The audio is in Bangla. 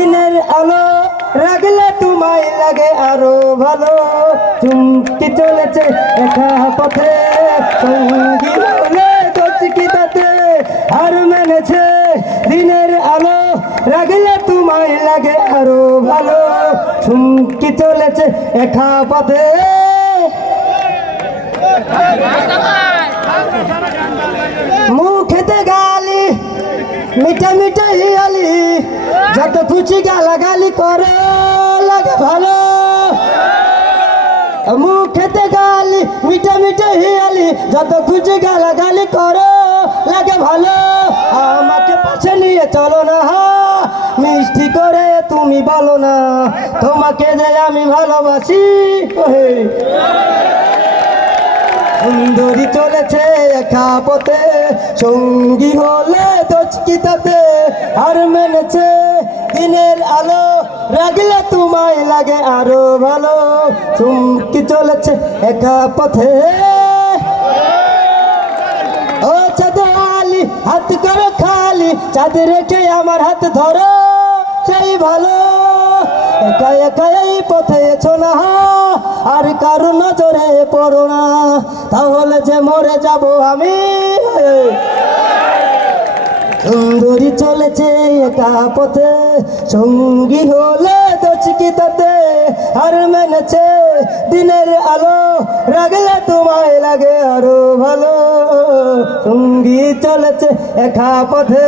দিনের আলো রাগলে তোমায় লাগে আরো ভালো চুমকি চলেছে একা পথে সঙ্গী হলে দোচকিটাতে আর মেনেছে দিনের আলো রাগলে তোমায় লাগে আরো ভালো চুমকি চলেছে একা পথে মুখেতে গালি মিঠা মিঠা হিয়ালি যত খুশি গালাগালি করে লাগে ভালো মুখেতে গালি মিঠা মিঠা হিয়ালি যত খুশি গালাগালি করে লাগে ভালো আমাকে পাশে নিয়ে চলো না মিষ্টি করে তুমি বলো না তোমাকে যে আমি ভালোবাসি সুন্দরী চলেছে একা পথে সঙ্গী হলে দোচকিটাতে আর মেনেছে দিনের আলো রাগলে তোমায় লাগে আরো ভালো চুমকি চলেছে একা পথে ও চাঁদ আলি হাত করে খালি চাঁদ রেখে আমার হাত ধরো সেই ভালো একা একা এই পথে এছো না আর কারো নজরে পড়ো না তাহলে যে মরে যাব আমি সুন্দরী চলেছে একা পথে সঙ্গী হলে দোচকিটাতে আর মেনেছে দিনের আলো রাগলে তোমায় লাগে আরো ভালো সঙ্গী চলেছে একা পথে